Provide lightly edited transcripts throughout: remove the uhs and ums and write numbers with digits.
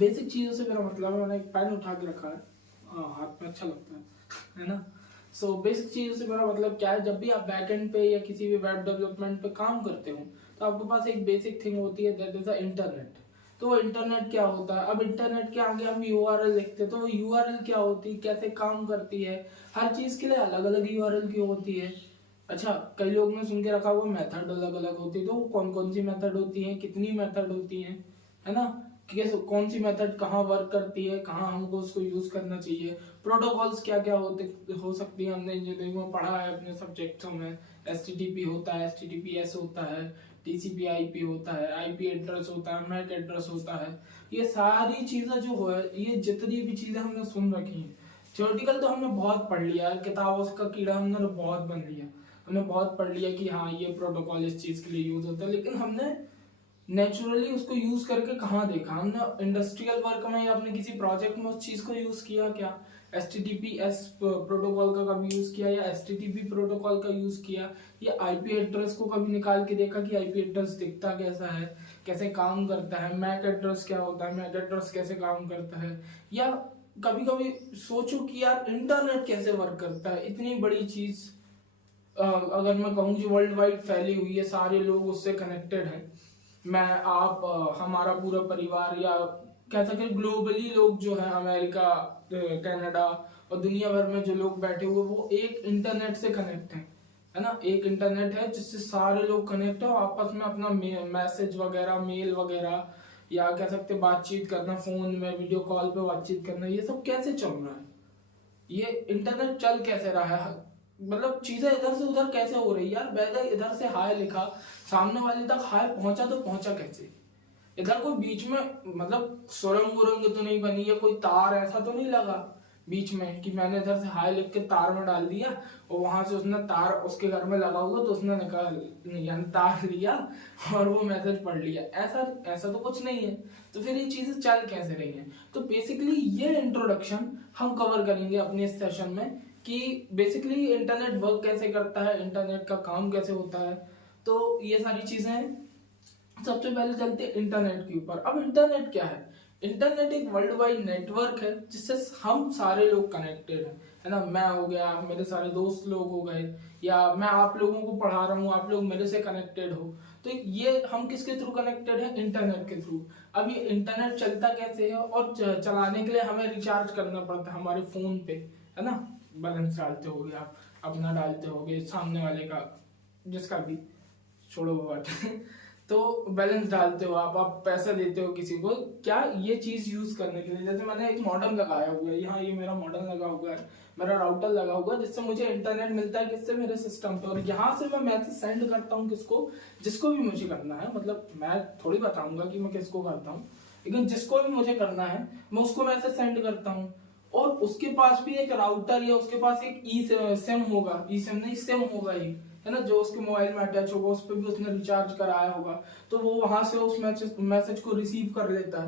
Basic चीज़ों से मेरा मतलब है, मैंने एक पेन उठा के रखा है, हाथ में अच्छा लगता है ना। सो बेसिक चीज़ों से मेरा मतलब क्या है, जब भी आप बैकएंड पे या किसी भी वेब डेवलपमेंट पे काम करते हो तो आपके पास एक बेसिक थिंग होती है, दैट इज द इंटरनेट। तो वो इंटरनेट क्या होता है, अब इंटरनेट के आगे हम यूआरएल लिखते हैं, तो वो यूआरएल क्या होती है, कैसे काम करती है, हर चीज़ के लिए अलग अलग यूआरएल क्यों होती है। अच्छा, कई लोग ने सुन के रखा हुआ मेथड अलग अलग होती है, तो कौन कौन सी मेथड होती है, कितनी मेथड होती है ना, कि कौन सी मेथड कहाँ वर्क करती है, कहाँ हमको उसको यूज करना चाहिए, प्रोटोकॉल्स क्या क्या हो सकती है, हमने इंजीनियरिंग में पढ़ा है अपने सब्जेक्ट्स में। एचटीटीपी होता है, एचटीटीपीएस होता है, टीसीपी आईपी होता है, आईपी एड्रेस होता है, मैक एड्रेस होता है। ये सारी चीजें जो है, ये जितनी भी चीजें हमने सुन रखी हैं, थ्योरेटिकल तो हमने बहुत पढ़ लिया है, किताबों का कीड़ा हमने बहुत बन लिया, हमने बहुत पढ़ लिया कि हाँ ये प्रोटोकॉल इस चीज के लिए यूज होता है, लेकिन हमने नेचुरली उसको यूज करके कहाँ देखा, हमने इंडस्ट्रियल वर्क में या अपने किसी प्रोजेक्ट में उस चीज को यूज किया क्या, एचटीटीपीएस प्रोटोकॉल का कभी यूज किया, या एचटीटीपी प्रोटोकॉल का यूज किया, या आईपी एड्रेस को कभी निकाल के देखा कि आईपी एड्रेस दिखता कैसा है, कैसे काम करता है, मैक एड्रेस क्या होता है, मैक एड्रेस कैसे काम करता है, या कभी कभी सोचो कि यार इंटरनेट कैसे वर्क करता है, इतनी बड़ी चीज अगर मैं कहूँ कि वर्ल्ड वाइड फैली हुई है, सारे लोग उससे कनेक्टेड हैं, मैं आप हमारा पूरा परिवार, या कह सकते ग्लोबली लोग जो है अमेरिका, कनाडा और दुनिया भर में जो लोग बैठे हुए वो एक इंटरनेट से कनेक्ट है ना। एक इंटरनेट है जिससे सारे लोग कनेक्ट है, आपस में अपना मैसेज वगैरह, मेल वगैरह, या कह सकते बातचीत करना, फोन में वीडियो कॉल पे बातचीत करना, ये सब कैसे चल रहा है, ये इंटरनेट चल कैसे रहा है, मतलब चीजें इधर से उधर कैसे हो रही है यार। वैसे इधर से हाय लिखा, सामने वाले तक हाय पहुंचा, तो पहुंचा कैसे, इधर कोई बीच में मतलब सुरंग उरंग तो नहीं बनी है, कोई तार ऐसा तो नहीं लगा बीच में कि मैंने इधर से हाय लिख के तार में डाल दिया और वहां से उसने तार उसके घर में लगा हुआ तो उसने निकाल यानी तार लिया और वो मैसेज पढ़ लिया, ऐसा ऐसा तो कुछ नहीं है। तो फिर ये चीजें चल कैसे रही हैं, तो बेसिकली ये इंट्रोडक्शन हम कवर करेंगे अपने इस सेशन में कि बेसिकली इंटरनेट वर्क कैसे करता है, इंटरनेट का काम कैसे होता है, तो ये सारी चीजें हैं। सबसे पहले चलते हैं इंटरनेट के ऊपर। अब इंटरनेट क्या है, इंटरनेट एक वर्ल्ड वाइड नेटवर्क है जिससे हम सारे लोग कनेक्टेड हैं, है ना। मैं हो गया, मेरे सारे दोस्त लोग हो गए, या मैं आप लोगों को पढ़ा रहा हूँ, आप लोग मेरे से कनेक्टेड हो, तो ये हम किसके थ्रू कनेक्टेड है, इंटरनेट के थ्रू। अब ये इंटरनेट चलता कैसे है, और चलाने के लिए हमें रिचार्ज करना पड़ता है हमारे फोन पे, है ना। बैलेंस डालते होगे आप, अपना डालते होगे, सामने वाले का, जिसका भी, छोड़ो वो बात तो बैलेंस डालते हो आप पैसा देते हो किसी को, क्या ये चीज यूज करने के लिए। जैसे मैंने एक मॉडेम लगाया हुआ है यहाँ, ये मेरा मॉडेम लगा हुआ है, मेरा राउटर लगा हुआ है, जिससे मुझे इंटरनेट मिलता है, किससे, मेरे सिस्टम पे, और यहाँ से मैं मैसेज सेंड करता हूँ किसको, जिसको भी मुझे करना है, मतलब मैं थोड़ी बताऊंगा कि मैं किसको करता हूँ, लेकिन जिसको भी मुझे करना है मैं उसको मैसेज सेंड करता हूँ। और उसके पास भी एक राउटर या उसके पास एक ई सिम होगा, ई सिम नहीं सिम होगा ही, है ना, जो उसके मोबाइल में अटैच होगा, उस पर भी उसने रिचार्ज कराया होगा, तो वो वहां से उस मैसेज को रिसीव कर लेता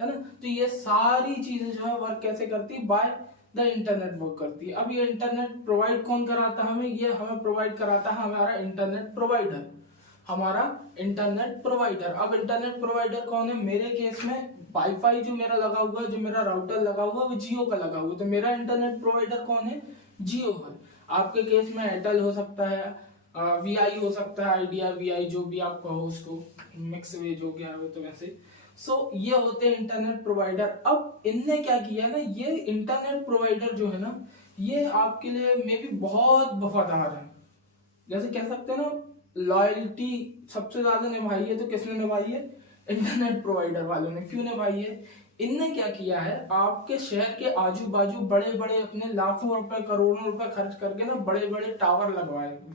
है ना। तो ये सारी चीजें जो है वर्क कैसे करती है, बाय द इंटरनेट वर्क करती है। अब ये इंटरनेट प्रोवाइड कौन कराता है हमें, ये हमें प्रोवाइड कराता है हमारा इंटरनेट प्रोवाइडर, हमारा इंटरनेट प्रोवाइडर। अब इंटरनेट प्रोवाइडर कौन है, मेरे केस में वाईफाई जो मेरा लगा हुआ है, जो मेरा राउटर लगा हुआ है वो जियो का लगा हुआ है, तो मेरा इंटरनेट प्रोवाइडर कौन है, जियो है। आपके केस में एयरटेल हो सकता है, वीआई हो सकता है, आइडिया, वीआई, जो भी आप कहो उसको, मिक्स वेज हो गया है तो वैसे। सो ये होते हैं इंटरनेट प्रोवाइडर। अब इनने क्या किया ना, ये इंटरनेट प्रोवाइडर जो है ना, ये आपके लिए मे भी बहुत वफादार है, जैसे कह सकते हैं ना, लॉयल्टी सबसे ज्यादा निभाई है तो किसने निभाई है, इंटरनेट प्रोवाइडर वालों ने। क्यों निभाई है, इनने क्या किया है, आपके शहर के आजू बाजू बड़े बड़े अपने लाखों रुपए करोड़ों रुपए खर्च करके ना बड़े बड़े टावर लगवाए हुए।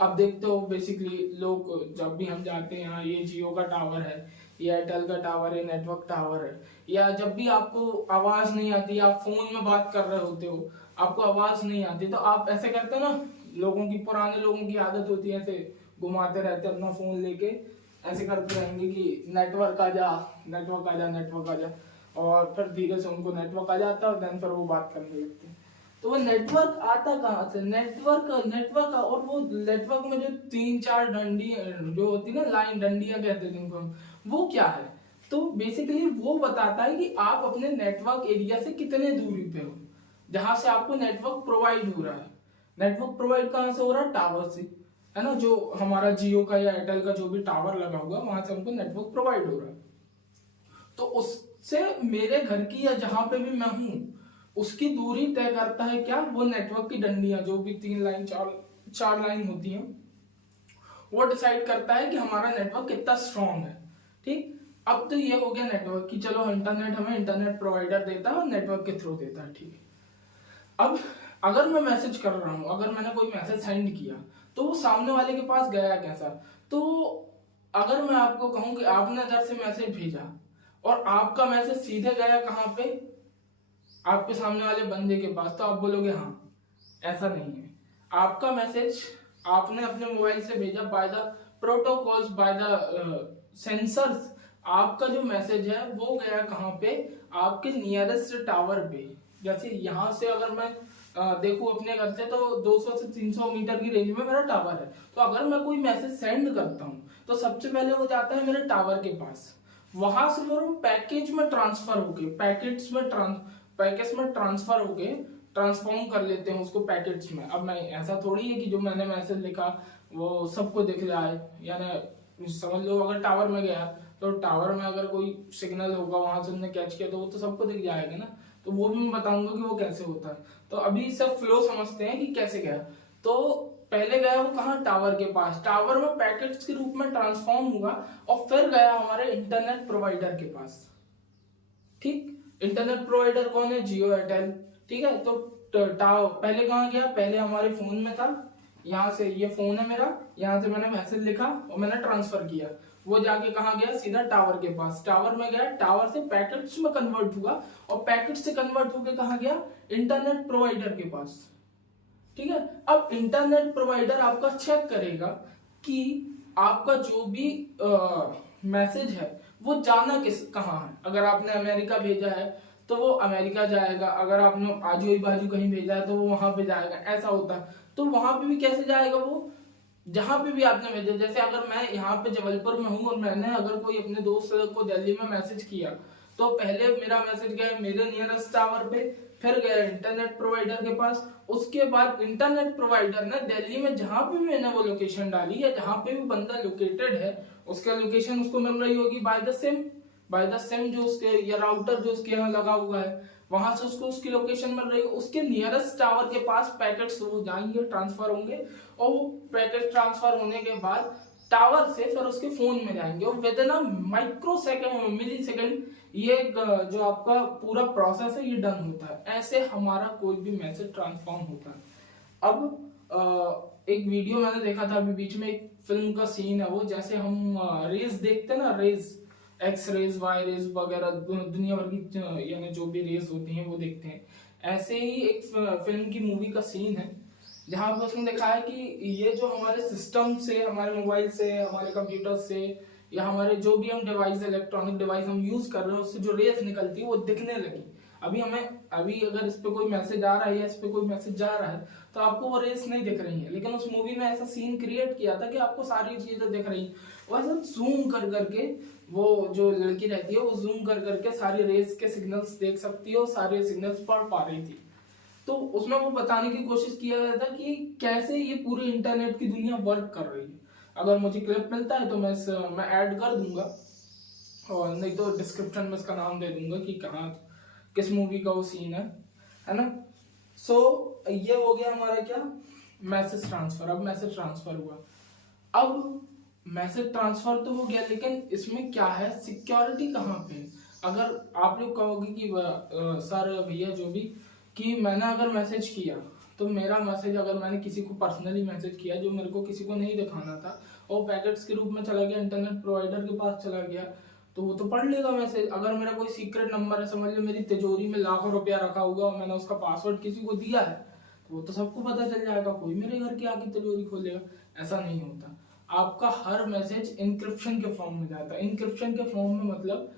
अब देखते हो बेसिकली लोग, जब भी हम जाते हैं, यहाँ ये जियो का टावर है, ये एयरटेल का टावर है, नेटवर्क टावर है, या जब भी आपको आवाज नहीं आती, आप फोन में बात कर रहे होते हो, आपको आवाज नहीं आती, तो आप ऐसे करते हो ना, लोगों की, पुराने लोगों की आदत होती है, ऐसे घुमाते रहते हैं अपना फोन लेके, ऐसे करते रहेंगे कि नेटवर्क आ जा, नेटवर्क आ जा, नेटवर्क आ जा, और फिर धीरे से उनको नेटवर्क आ जाता है और देन फिर वो बात करने लगते हैं। तो वो नेटवर्क आता कहाँ से, नेटवर्क और वो नेटवर्क में जो तीन चार डंडी जो होती है ना, लाइन, डंडियां कहते हैं जिनको हम, वो क्या है, तो बेसिकली वो बताता है कि आप अपने नेटवर्क एरिया से कितने दूरी पे हो, जहां से आपको नेटवर्क प्रोवाइड हो रहा है। नेटवर्क प्रोवाइड कहाँ से हो रहा है? टावर से, है ना। जो हमारा जियो का या एयरटेल का जो भी टावर लगा हुआ है वहां से हमको नेटवर्क प्रोवाइड हो रहा है। तो उससे मेरे घर की या जहां पे भी मैं हूं उसकी दूरी तय करता है क्या? वो नेटवर्क की डंडियां, जो भी 3 लाइन 4 लाइन होती हैं, वो डिसाइड करता है कि हमारा नेटवर्क कितना स्ट्रांग है। ठीक, अब तो ये हो गया नेटवर्क की, चलो इंटरनेट हमें इंटरनेट प्रोवाइडर देता है और नेटवर्क के थ्रू देता है, ठीक है। अब अगर मैं मैसेज कर रहा हूं, अगर मैंने कोई मैसेज सेंड किया तो वो सामने वाले के पास गया कैसा? तो अगर मैं आपको कहूं कि आपने इधर से मैसेज भेजा और आपका मैसेज सीधे गया कहां पे? आपके सामने वाले बंदे के पास, तो आप बोलोगे हाँ। ऐसा नहीं है। आपका मैसेज आपने अपने मोबाइल से भेजा by the protocols, by the sensors. आपका जो मैसेज है वो गया कहां पे? आपके नियरेस्ट टावर पे। जैसे यहां से अगर मैं देखूं अपने घर से, तो 200 से 300 मीटर की रेंज में मेरा टावर है। तो अगर मैं कोई मैसेज सेंड करता हूं तो सबसे पहले वो जाता है मेरे टावर के पास, वहां से वो पैकेज में ट्रांसफर होके, पैकेट्स में ट्रांसफर होके ट्रांसफॉर्म कर लेते हैं उसको पैकेट्स में। अब मैं ऐसा थोड़ी है कि जो मैंने मैसेज लिखा वो सबको दिख जाए, यानी समझ लो अगर टावर में गया तो टावर में अगर कोई सिग्नल होगा वहां से हमने कैच किया तो वो तो सबको दिख जाएगा ना। तो वो भी मैं बताऊंगा कि वो कैसे होता है। तो अभी सब फ्लो समझते हैं कि कैसे गया। तो पहले गया वो कहाँ? टावर के पास। टावर में पैकेट्स के रूप में ट्रांसफॉर्म हुआ और फिर गया हमारे इंटरनेट प्रोवाइडर के पास। ठीक, इंटरनेट प्रोवाइडर कौन है? जियो, एयरटेल। ठीक है, तो पहले कहाँ गया? पहले हमारे फोन में था। यहाँ से, ये फोन है मेरा, यहाँ से मैंने मैसेज लिखा और मैंने ट्रांसफर किया। वो जाके कहाँ गया? सीधा टावर के पास। टावर में गया, टावर से पैकेट्स में कन्वर्ट हुआ और पैकेट से कन्वर्ट होकर कहाँ गया? इंटरनेट प्रोवाइडर के पास। ठीक है, अब इंटरनेट प्रोवाइडर आपका चेक करेगा कि आपका जो भी मैसेज है वो जाना कहाँ है। अगर आपने अमेरिका भेजा है तो वो अमेरिका जाएगा, अगर आपने आजू बाजू कहीं भेजा है तो वो वहां पे जाएगा। ऐसा होता है। तो वहां पे भी कैसे जाएगा? वो जहां पे भी आपने भेजा, जैसे अगर मैं यहाँ पे जबलपुर में हूँ और मैंने अगर कोई अपने दोस्त को दिल्ली में मैसेज किया तो पहले मेरा मैसेज गया मेरे नियरेस्ट टावर पे, फिर गया इंटरनेट प्रोवाइडर के पास। उसके बाद इंटरनेट प्रोवाइडर ने दिल्ली में जहां पे भी मैंने वो लोकेशन डाली या जहां पे भी बंदा लोकेटेड है उसका लोकेशन उसको मिल रही होगी बाय द सिम जो उसके या राउटर जो उसके यहाँ लगा हुआ है, वहां से उसको उसकी लोकेशन मिल रही है। उसके नियरेस्ट टावर के पास पैकेट्स वो जाएंगे, ट्रांसफर होंगे और वो पैकेट ट्रांसफर होने के बाद टावर से फिर उसके फोन में जाएंगे और within microsecond, millisecond ये जो आपका पूरा प्रोसेस है ये डन होता है। ऐसे हमारा कोई भी मैसेज ट्रांसफॉर्म होता है। अब एक वीडियो मैंने देखा था अभी बीच में, एक फिल्म का सीन है वो, जैसे हम रेज देखते हैं ना, rays, X rays, Y rays वगैरह दुनिया भर की यानी जो भी रेज होती हैं वो देखते हैं। ऐसे ही एक फिल्म की मूवी का सीन है जहां पर उसने देखा है कि ये जो हमारे सिस्टम से, हमारे मोबाइल से, हमारे कंप्यूटर से या हमारे जो भी हम डिवाइस, इलेक्ट्रॉनिक डिवाइस हम यूज कर रहे हैं उससे जो रेस निकलती है वो दिखने लगी। अभी अगर इस पे कोई मैसेज आ रहा है या इस पे कोई मैसेज जा रहा है तो आपको वो रेस नहीं दिख रही है, लेकिन उस मूवी में ऐसा सीन क्रिएट किया था कि आपको सारी चीजें दिख रही। वैसे जूम कर करके वो जो लड़की रहती है वो जूम कर करके सारी रेस के सिग्नल्स देख सकती है और सारे सिग्नल्स पढ़ पा रही थी। तो उसमें वो बताने की कोशिश किया गया था कि कैसे ये पूरी इंटरनेट की दुनिया वर्क कर रही है। अगर मुझे क्लिप मिलता है तो मैं ऐड कर दूंगा और नहीं तो डिस्क्रिप्शन में इसका नाम दे दूंगा कि कहाँ किस मूवी का वो सीन है ना। सो ये हो गया हमारा क्या? Message transfer. अब मैसेज ट्रांसफर हुआ, अब मैसेज ट्रांसफर तो हो गया, लेकिन इसमें क्या है, सिक्योरिटी कहाँ पे? अगर आप लोग कहोगे कि सर भैया जो भी, कि मैंने अगर मैसेज किया तो मेरा मैसेज अगर मैंने किसी को पर्सनली मैसेज किया जो मेरे को किसी को नहीं दिखाना था और पैकेट्स के रूप में चला गया, इंटरनेट प्रोवाइडर के पास चला गया, तो वो तो पढ़ लेगा मैसेज। अगर मेरा कोई सीक्रेट नंबर है, समझ लो मेरी तिजोरी में लाखों रुपया रखा होगा और मैंने उसका पासवर्ड किसी को दिया है तो वो तो सबको पता चल जाएगा, कोई मेरे घर की आके तिजोरी खोलेगा। ऐसा नहीं होता। आपका हर मैसेज इंक्रिप्शन के फॉर्म में जाता है। इंक्रिप्शन के फॉर्म में मतलब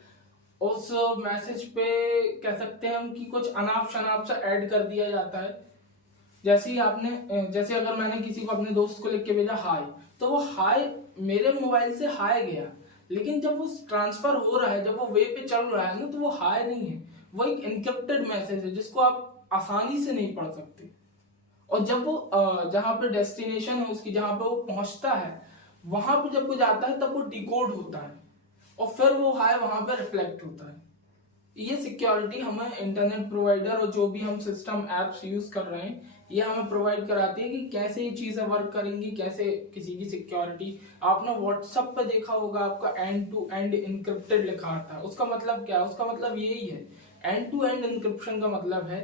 उस मैसेज पे कह सकते हैं हम कि कुछ अनाप शनाप सा ऐड कर दिया जाता है। जैसे अगर मैंने किसी को अपने दोस्त को लिख के भेजा हाय, तो वो हाय मेरे मोबाइल से हाय गया, लेकिन जब वो ट्रांसफर हो रहा है, जब वो वे पे चल रहा है ना, तो वो हाय नहीं है, वो एक एन्क्रिप्टेड मैसेज है जिसको आप आसानी से नहीं पढ़ सकते। और जब वो जहां पे डेस्टिनेशन है उसकी, जहां पे वो पहुंचता है, वहां पे जब वो जाता है तब वो डिकोड होता है और फिर वो हाय वहां पे रिफ्लेक्ट होता है। ये सिक्योरिटी हमें इंटरनेट प्रोवाइडर और जो भी हम सिस्टम एप्स यूज कर रहे हैं ये हमें प्रोवाइड कराती है कि कैसे ये चीजें वर्क करेंगी, कैसे किसी की सिक्योरिटी। आपने व्हाट्सएप पे देखा होगा आपका एंड टू एंड इनक्रिप्टेड लिखा आता है, उसका मतलब क्या है? उसका मतलब यही है, एंड टू एंड इनक्रिप्शन का मतलब है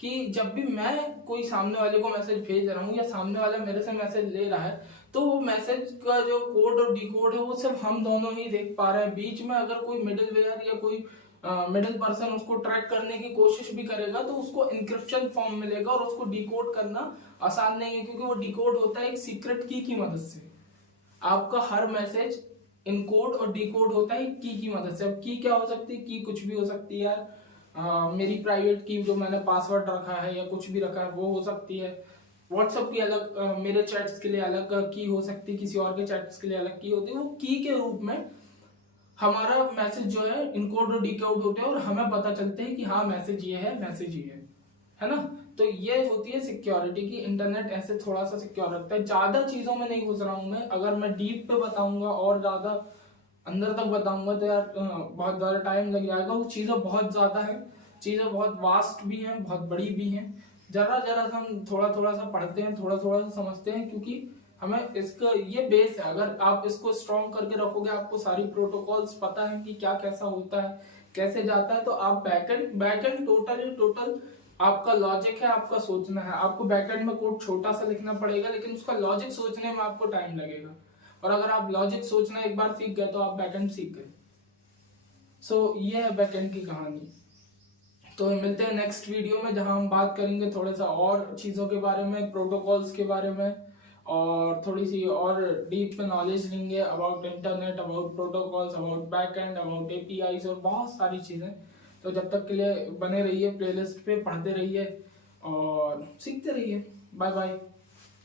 कि जब भी मैं कोई सामने वाले को मैसेज भेज रहा हूँ या सामने वाला मेरे से मैसेज ले रहा है, तो वो मैसेज का जो कोड और डिकोड है वो सिर्फ हम दोनों ही देख पा रहे हैं। बीच में अगर कोई मिडिलवेयर या कोई मिडिल पर्सन उसको ट्रैक करने की कोशिश भी करेगा तो उसको इंक्रिप्शन फॉर्म मिलेगा और उसको डिकोड करना आसान नहीं है, क्योंकि वो डिकोड होता है एक सीक्रेट की मदद से। आपका हर मैसेज इनकोड और डिकोड होता है की मदद से। अब की क्या हो सकती है? की कुछ भी हो सकती है यार, मेरी प्राइवेट की जो मैंने पासवर्ड रखा है या कुछ भी रखा है वो हो सकती है। व्हाट्सएप की अलग मेरे चैट्स के लिए अलग की हो सकती है, किसी और के चैट्स के लिए अलग की होती है। वो की के रूप में हमारा मैसेज जो है इनकोड और डिकोड होते हैं और हमें पता चलते हैं कि हाँ मैसेज ये है, मैसेज ये है ना। तो ये होती है सिक्योरिटी की। इंटरनेट ऐसे थोड़ा सा सिक्योर रखता है। ज्यादा चीजों में नहीं घुस रहा हूं मैं, अगर मैं डीप पे बताऊंगा और ज्यादा अंदर तक बताऊंगा तो यार बहुत ज्यादा टाइम लग जाएगा। वो चीजें बहुत ज्यादा है, चीजें बहुत वास्ट भी हैं, बहुत बड़ी भी हैं। जरा जरा सा हम थोड़ा थोड़ा सा पढ़ते हैं, थोड़ा थोड़ा सा समझते हैं, क्योंकि हमें इसका ये बेस है। अगर आप इसको स्ट्रॉन्ग करके रखोगे, आपको सारी प्रोटोकॉल्स पता है कि क्या कैसा होता है, कैसे जाता है, तो आप बैकएंड टोटल आपका लॉजिक है, आपका सोचना है। आपको बैकएंड में कोड छोटा सा लिखना पड़ेगा, लेकिन उसका लॉजिक सोचने में आपको टाइम लगेगा। और अगर आप लॉजिक सोचना एक बार सीख गए तो आप बैकएंड सीख गए। सो ये है बैकएंड की कहानी। तो मिलते हैं नेक्स्ट वीडियो में, जहां हम बात करेंगे थोड़ा सा और चीजों के बारे में, प्रोटोकॉल्स के बारे में, और थोड़ी सी और डीप में नॉलेज लेंगे about internet, about protocols, about backend, about APIs और बहुत सारी चीजें। तो जब तक के लिए बने रहिए, प्लेलिस्ट पे पढ़ते रहिए और सीखते रहिए। Bye bye.